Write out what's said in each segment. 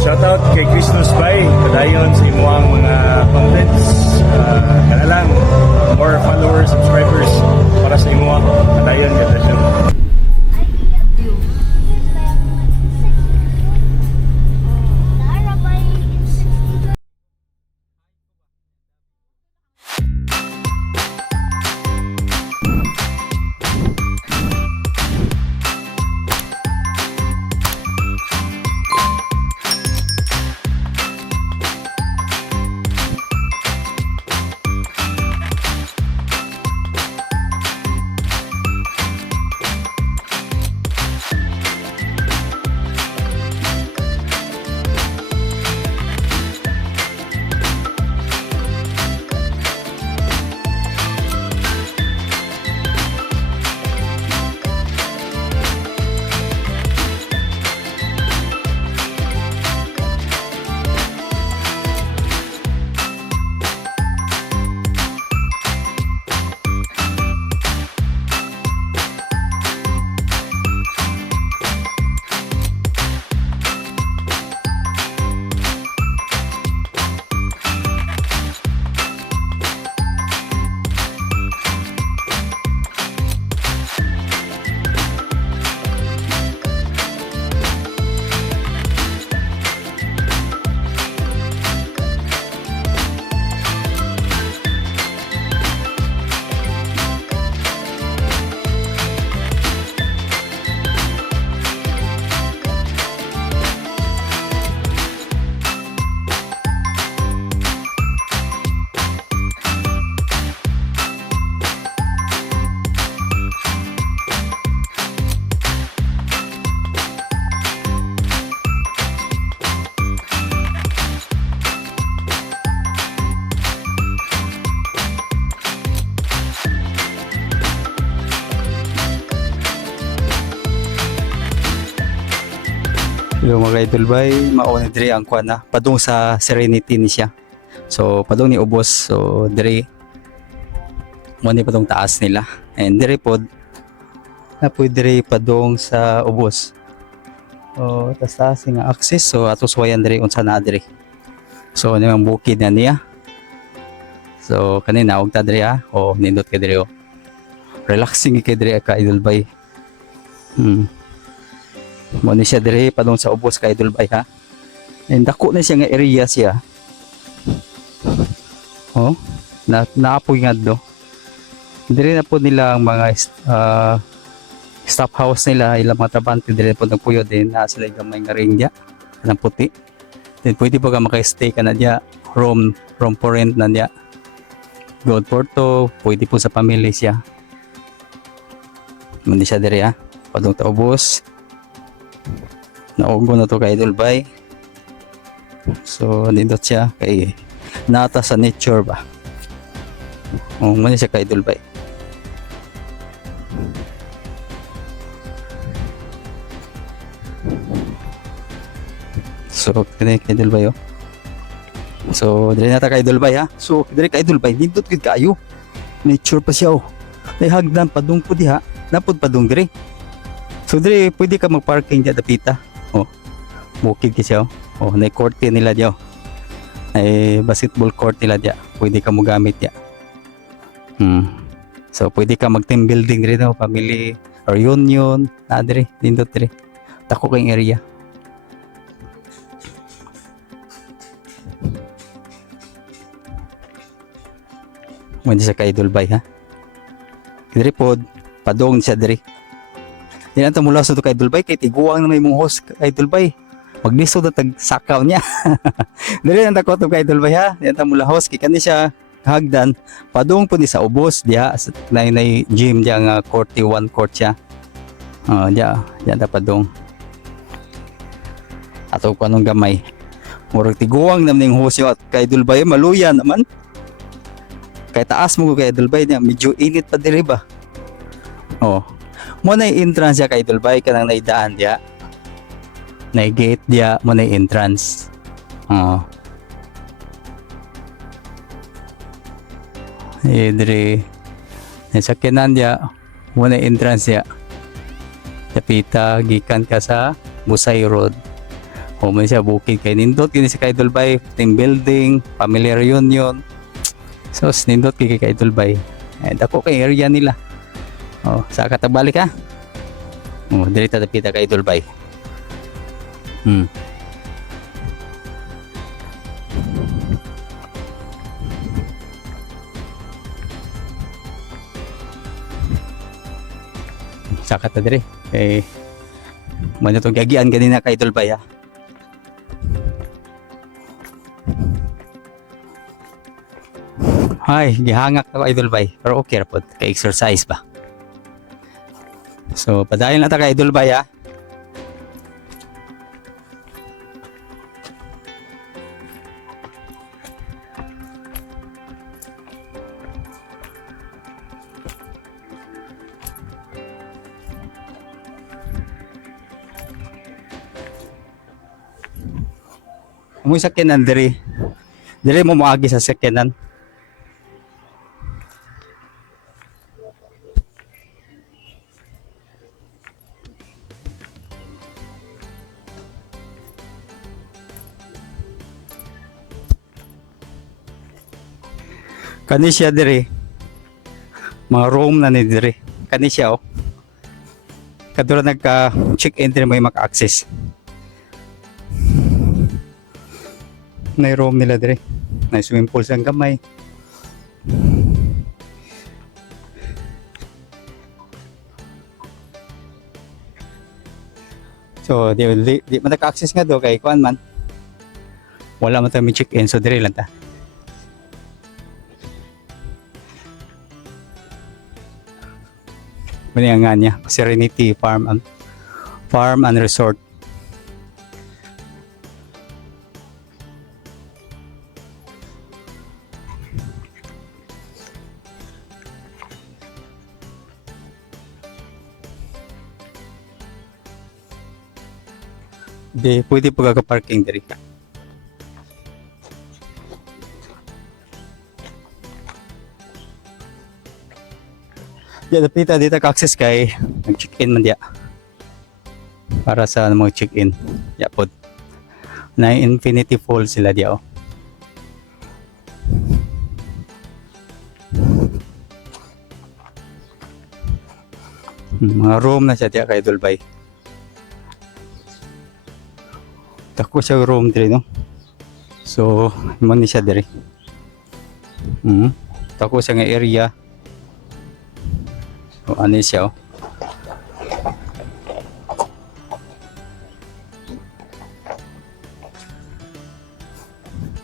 Shoutout kay Christmas Bay, padayon sa imuang mga contents. Kana lang, more followers, subscribers para sa imuang padayon ganda siya. Hello mga idol bay, mauna dire ang kuan na padung sa Serenity ni siya. So padung ni ubos, so dire mo ni padung taas nila. And dire pod na pwede dire padung sa ubos. So taas nga access, so atos wayan dire unsa na dire. So ano ang bukid na niya. So kanina og ta dire o nindot ka dire o. Relaxing kay dire ka idol bay. Mo ni siya dire padung sa ubos kay idol bay ha. And dako na siya nga area siya. Oh, naapoy nga do. Dire na po nila ang mga staff house nila, ilang mga trabante dire po nagpuyo din na sila gamay nga ring dia ng puti. Then pwede po ka maka-stay ka na dia, room for rent na dia. Good Porto, pwede po sa pamilya siya. Mo ni siya dire ha. Padung ta ubos. Naugo na to kay idol bay. So nindot siya kay nata sa nature ba. Muna siya kay idol bay. So kini kay idol bay oh. So dire nata kay idol bay ha. So dire kay idol bay nindot gid kaayo. Nature pa siya oh. May hagdan padung po diha. Napod padung dire. So dire pwede ka mag-parking diya dapita. Oh. Bukid ki siya oh. Oh, na court nila diya. Ay basketball court nila diya. Pwede ka mo gamit diya. So pwede ka mag-team building rin oh, family or union, na dire, dindot dire. Tako kayong area. Muna siya kay idol bay ha. Dire pod padong siya dire. Di na mula sa ito kay idol bay kay tiguang na may mong host kay idol bay. Maglisod na tag-sakaw niya. Dili na takot kay idol bay ha. Di na mula host kay kani siya hagdan padung po ni sa ubos diha na gym diya nga court 1 court siya. Diya ta padung. Ato ko anong gamay. Murag tiguang na ning host yo kay idol bay maluya naman. Kay taas mo kay idol bay niya medyo init pa diri ba. Oh. Mo na entrance ya kay idol bay kanang naidaan diya. Na gate diya mo na entrance. Oh. Dire sa kanan diya mo na entrance ya. Tapita gikan ka sa Busay Road. O man siya bukid kay nindot kini sa Idol Bay, team building, family reunion. So nindot kay Idol Bay. Dako kay area nila. O sa katabalik ha. O diri ta dapita kay Idol Bay. Saka ta dire man itong gagian ganina kay Idol Bay ha. Ay gihangak ako Idol Bay pero okay ra pod kay exercise ba. So padayon na ta kay Idol Bay ha. Amoy sakyanan diri. Diri mo moagi sa sakyanan. Kani siya diri. Mga room na ni diri. Kani siya oh. Kadura nagka check-in diri may maka-access. Na room nila dire. Na swimming pool sang gamay. So di man naka-access nga do kay kuan man. Wala man ta mi check-in so dire lang ta. Maniangan niya Serenity Farm and Resort. Di pwede po parking diri. Ya dapita dito ka-access kay nag-check-in man dia. Para sa mga check-in. Ya pod. Na Infinity Falls sila dia oh. Mga room na siya dia kay Idol Bay. Tako siya room diri no. So, mo ni siya diri. Tako siya nga area. O ano siya oh.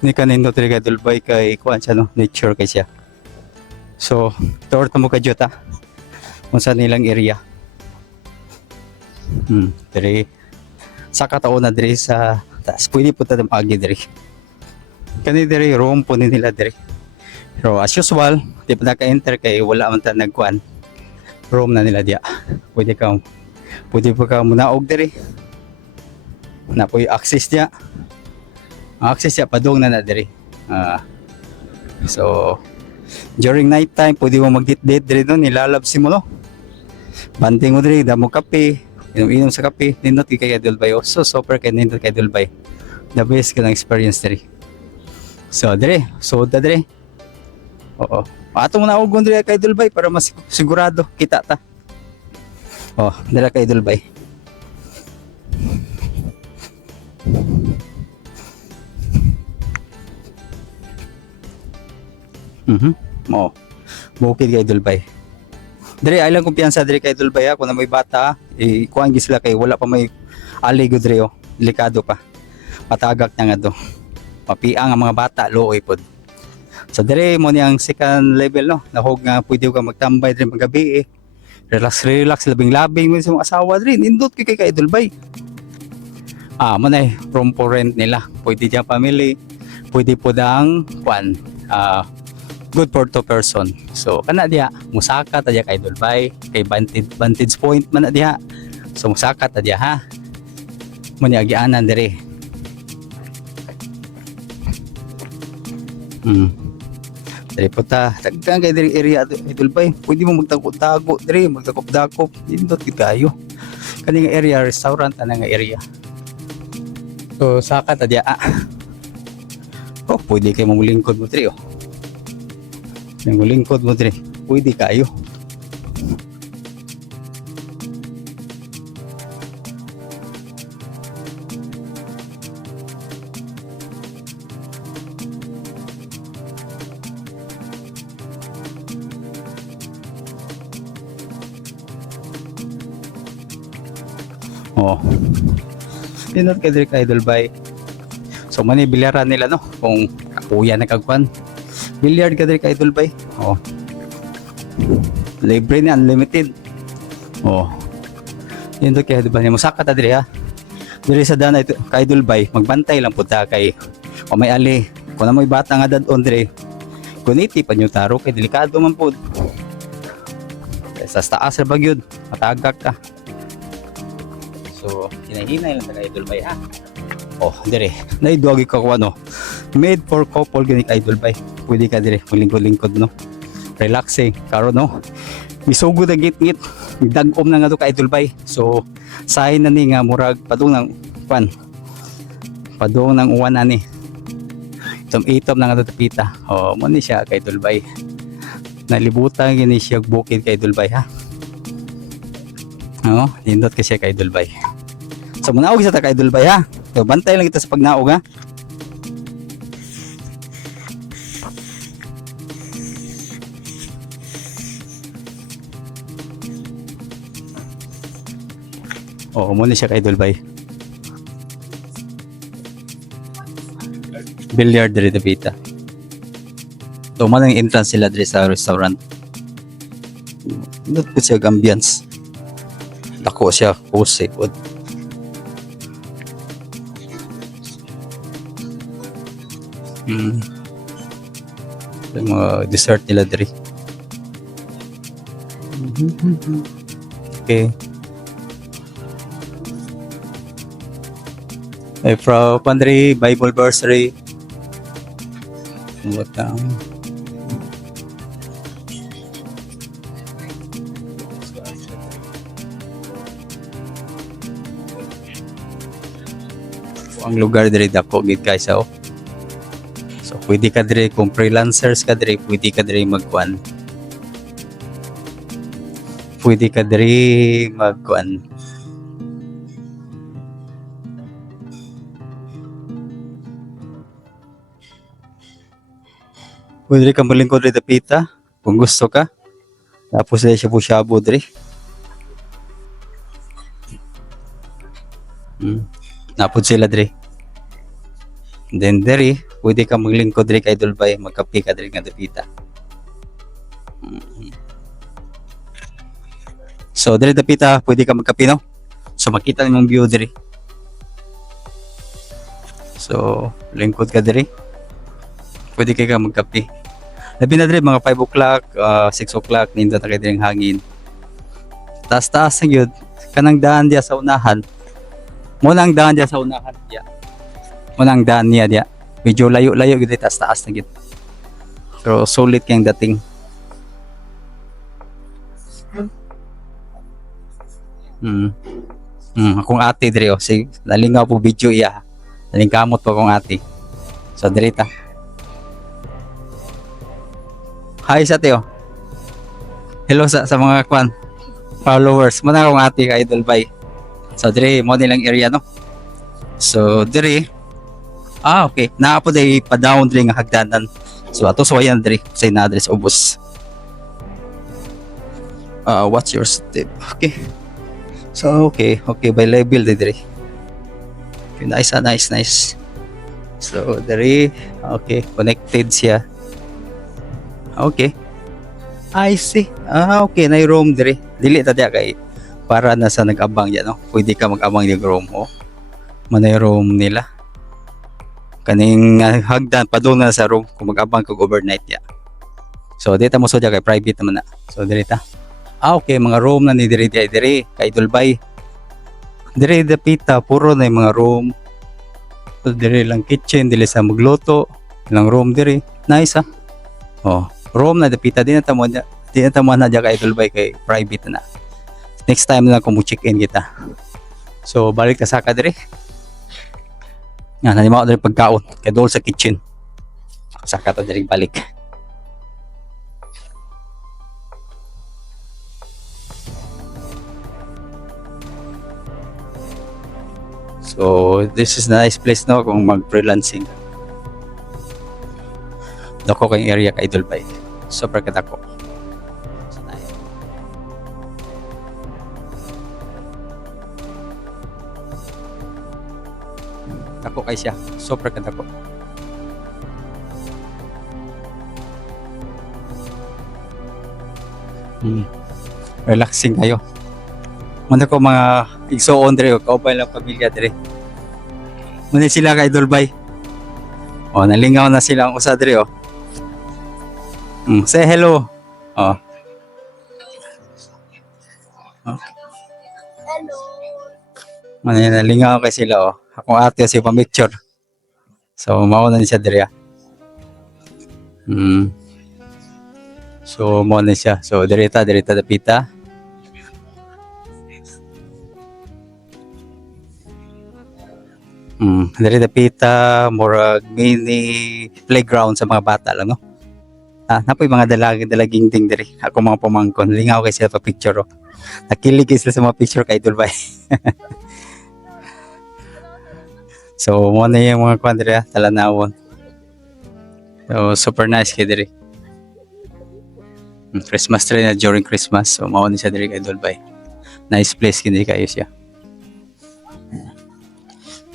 Ni kanindot diri kay Idol Bay kay kuan siya no, nature kay siya. So, tour ta mo ka Jota. Kung saan nilang area. Diri sa kataon na diri sa taas. Pwede po tayo agi diri. Kani diri room po nila diri. Pero as usual, di pa naka-enter kay wala man ta nagkuan. Room na nila dia. Pwede pa ka munaog diri. Na po yung access niya. Ang access niya padung na diri. So during night time pwede mo mag-date diri no, nilalabsi mo no. Banting mo diri, damo kape, inom sa kape, nindot kay Idol Bay. So super kay nindot kay Idol Bay. The best ka ng experience diri. So diri, soda diri. Oo. Ato mo na ugon diri kay Idol Bay para mas sigurado kita ta. Oh, dira kay Idol Bay. Mo. Bukid kay Idol Bay. Diri ay lang kumpiyansa diri kay Idol Bay kung na may bata, kuan gi sila kay wala pa may aligo diri oh. Delikado pa. Patagak na nga do. Mapiang ang mga bata, looy pod. So dire mo niyang second level no, nahog nga pwede ka magtambay dire magabi relax labing mo sa mga asawa dire, nindot kay Idol Bay. Mo na room for rent nila. Pwede diya family, pwede po dang kuan good for 2 person. So kana diha musaka ta diya kay Idol Bay, kay vantage point man na diha. So musaka ta diya ha. Mo ni agianan dire. Dari po ta, tagdan kay diri area Idol Bay. Pwede mo magtago-tago diri, magdakop-dakop. Dindot gid kayo. Kani nga area restaurant ana nga area. So saka ta dia. Oh, pwede kayo mamulingkod mo diri oh. Mamulingkod mo diri. Pwede kayo. Oh. Dinot ka diri ka idol bay. So mani bilyaran nila no kung kakuya na kagpan. Bilyard ka diri ka idol bay. Oh. Libre ni unlimited. Oh. Dinot ka idol bay mo saka ta diri ha. Diri sa dana ito ka idol bay magbantay lang pud ta kay o may ali. Kung na mo'y bata nga dadon diri. Kuniti pa nyo taro kay delikado man pud. Sa taas ra bagyod matagak ka. So, hinahinay lang taga idol bay ha. Oh, dire. Naiduagi ka ko ano. Made for couple gani idol bay. Pwede ka dire lingkod-lingkod no. Relaxing karon no. Misugod ang git-git. Dagom na nga to ka idol bay. So, sahin na ni nga murag padung ng pan. Padung ng uwan na ni. Itom-itom na nga to tapita. Oh, mo ni siya ka idol bay. Nalibutan gini siya bukid ka idol bay ha. Oh, nindot ka siya ka idol bay. So manaog sa ta ka idol bay ha. So bantay lang kita sa pagnaog ha. Oo, muna siya ka idol bay. Billiard diri dapita. So man ang entrance sila diri sa restaurant. Nindot po siya ambience. Dako siya cozy pod. Yung mga dessert nila diri. Okay. Ay from Pandri Bible Bursary. What ang lugar diri dako gid guys oh. So pwede ka diri kung freelancers ka diri, pwede ka diri magkuan. Pwede ka diri magkuan. Pwede ka malingkod diri dapita kung gusto ka. Tapos diri shabu-shabu diri. Napod sila diri. Then diri, pwede ka maglingkod diri kay idol bay, magkape ka diri nga dapita. So diri dapita, pwede ka magkape no. So makita nimong view diri. So lingkod ka diri. Pwede kay ka magkape. Labi na diri mga 5 o'clock, 6 o'clock nindot na kay diri hangin. Taas-taas na gyud kanang daan diya sa unahan. Mo nang daan diya sa unahan diya. Unang daan niya dia. Medyo layo-layo gid taas-taas na gid. Pero solid kayang dating. Akong ate diri oh. Sige, nalingaw po video iya. Nalingkamot po akong ate. So diri ta. Hi sa teo. Hello sa mga kwan followers. Muna akong ate ka idol bay. So diri mo nilang area no. So diri okay. Naapo day pa-down diri nga hagdanan. So ato suwayan diri sa address ubos. What's your step? Okay. So okay by level diri. Okay, nice. So diri okay, connected siya. Okay. I see. Okay, na room diri. Dili ta diya kay para na sa nag-abang diyan no. Pwede ka mag-abang di room oh. Manay room nila. Kaning hagdan padung na sa room kung mag-abang kag overnight ya. So dito mo so kay private naman na. So diri ta. Okay, mga room na ni diri kay idol bay. Diri dapita puro na yung mga room. So diri lang kitchen dili sa magluto, lang room diri. Nice ha. Oh, room na dapita din na tamo na kay idol bay kay private na. Next time na kung mo check in kita. So balik ta sa ka diri. Nga, nanimaw diri pagkaon. Kay dool sa kitchen. Saka to diri balik. So, this is a nice place no kung mag-freelancing. Dako kay area kay Idol Bay. Super kadako. Dako kay siya. Super kadako. Relaxing kayo. Muna ko mga igsoon dire o kaupay lang pamilya dire. Muna sila kay Idol Bay. O, nalingaw na sila ang usa dire o. Say hello. O. Hello. Muna nalingaw kay sila o. Akong ate si pamicture. So, mauna ni siya dire. So, mauna siya. So, direta dapita. Dari dapita murag mini playground sa mga bata lang no. Napoy mga dalaging ding diri. Ako mga pamangkon lingaw kay sila pa picture oh. Nakilig sila sa mga picture kay Idol Bay. So mo na yung mga kwan diri talanawon. So super nice kay diri. Christmas tree na during Christmas. So mao ni siya diri kay Idol Bay. Nice place kini kayo siya.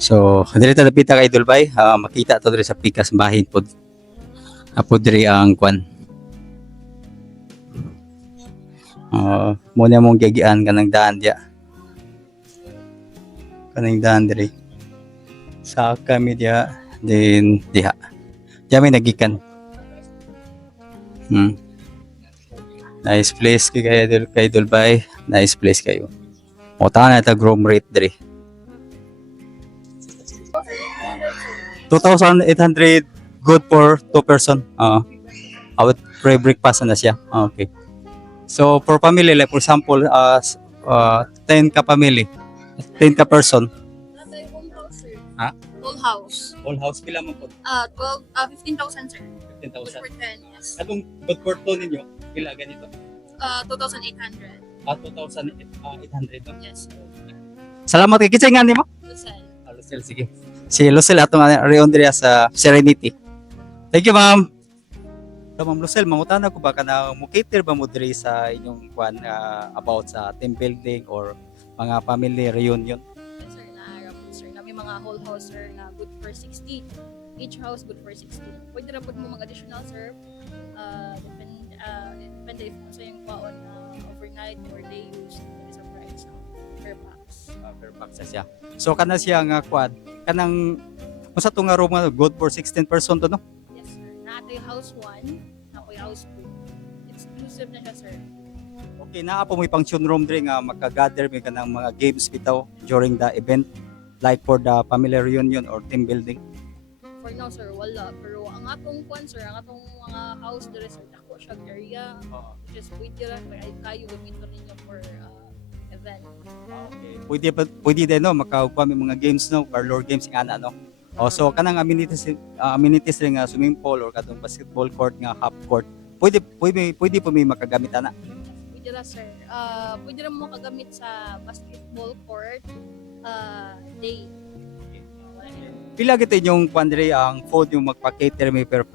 So, diri ta dapita kay Idol Bay, makita to diri sa pikas bahin pod. Apo diri ang kwan. Mo na mong gigian kanang daan dia. Kanang daan diri. Sa kami dia din diha. Diya may nagikan. Nice place kay Idol Bay. Nice place kayo. Mota na ta room rate diri. 2,800 good for 2 person. With free breakfast na siya. Okay. So for family like for example 10 ka family, 10 ka person. Natay home house, sir. Ha? Whole house. All house pila man po? 15,000, sir. Good 15,000. for 10, yes. Anong good for to ninyo? Pila ganito? 2,800. 2,800 no? Yes. Salamat kay kitsa nga nimo. Lucel. Lucel sige. Si Lucel atong reon diri sa Serenity. Thank you, ma'am. So, Ma'am Lucel, mangutana ko ba ka na mukater ba mo diri sa inyong kwan about sa team building or mga family reunion? Yes, sir. Naarap po, sir. Na may mga whole house, sir, na good for 60. Each house good for 60. Pwede na po mo mag-additional, sir. Depende if sa yung kwaon overnight or day use. Depende sa price per box. Per box na siya. So, kana siya nga kwan, kanang kung sa nga room nga good for 16 person to no? Yes, sir. Na ito yung house 1, na po yung house 2. Exclusive na siya, sir. Okay, naa po may function room diri nga makagather may kanang mga games bitaw during the event like for the family reunion or team building. For now, sir, wala. Pero ang atong kwan, sir, ang atong mga house dere, sir, dako siya area. Just pwede lang, kayo gamitin ninyo for event. Okay. Pwede din no makakuha may mga games no, parlor games nga ana no. So kanang amenities ring nga swimming pool or katong basketball court nga half court. Pwede po may makagamit ana. Pwede ra, sir. Pwede ra mo kagamit sa basketball court day. Pila gito yung pandre ang food yung magpa-cater may per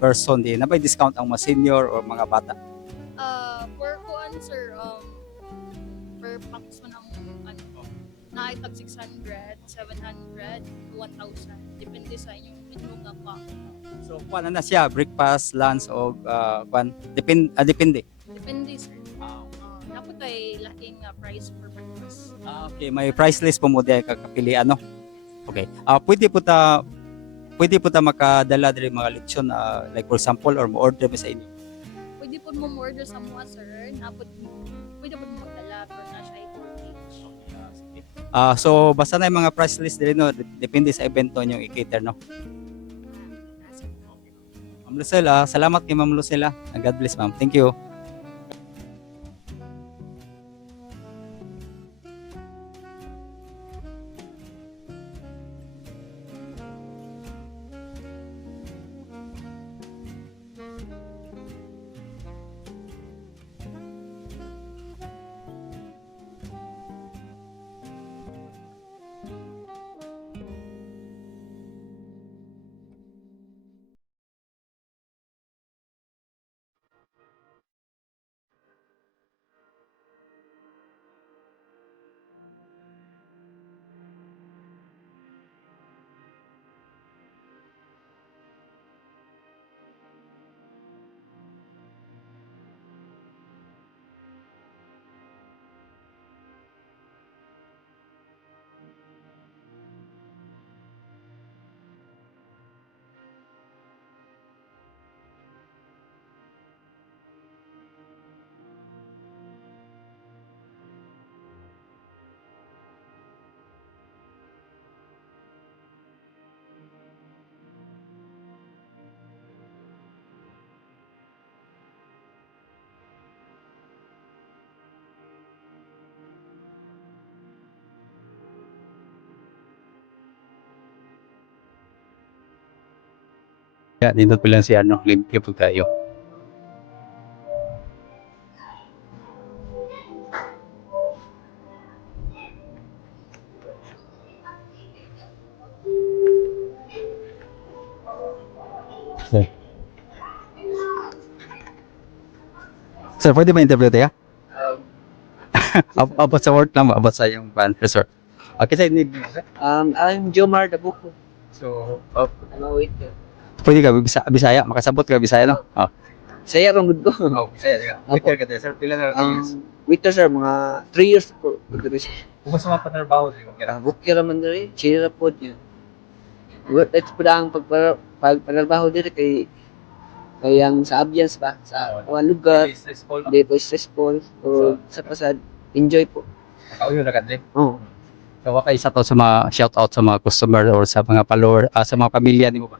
person din. Nabay discount ang mga senior or mga bata? For kuan, sir, per packs mo ng naitag 600, 700, 1,000. Depende sa inyong inyong nga pa. So kuan na siya breakfast, lunch o kuan depende. Depende, sir. Napot ay laking price per breakfast. Okay, may price list po mo di kakapili ano. Okay. Pwede po ta makadala diri mga leksyon like for example or mo-order mo sa inyo. Pwede po mo order sa mga, sir. Napot pwede po mo magdala pero na siya i-package. So basta na yung mga price list diri no, depende sa event to yung i-cater no. Ma'am Lucel, salamat kay Ma'am Lucel. God bless ma'am. Thank you. Ya, dito pa lang si ano, limpyo po tayo. Sir. Sir, pwede ba interview tayo? Abot sa work lang, abot sa yung van resort. Okay, sir, need mo, sir? I'm Jomar Dabuko. So, Ano, wait. pwede ka, Bisaya, makasabot ka, Bisaya, no? Oh. Saya rong good ko. Oh, Bisaya, diba? Opo. Wait ka tayo, sir, pila na Wait sir, mga 3 years po. Kung gusto mo patrabaho, sir, okay lang. Bukira man diri, chira po niya. Let's put ang pagtrabaho diri kay ang sa ambience ba sa mga lugar, di po stressful o sa pasad enjoy po. Kauyo na ka, Dre. Oh. So, waka isa to sa mga shout out sa mga customer or sa mga follower, sa mga pamilya ni mo ba?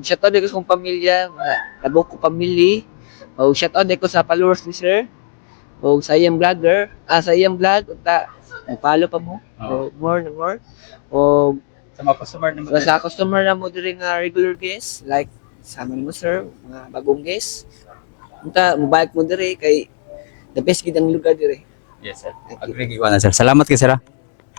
Shout out ko sa kong pamilya, mga Dabuko family. O shout out ko sa followers ni sir. O sa iyang vlogger, sa iyang vlog ta follow pa mo. O more and more. O Sa mga customer ni mo. sa customer na mo diri nga regular guest like sama mo sir, mga bagong guest. Unta mobalik mo diri kay the best gid ang lugar diri. Yes, sir. Thank you. Agree ko na, sir. Salamat kay sir.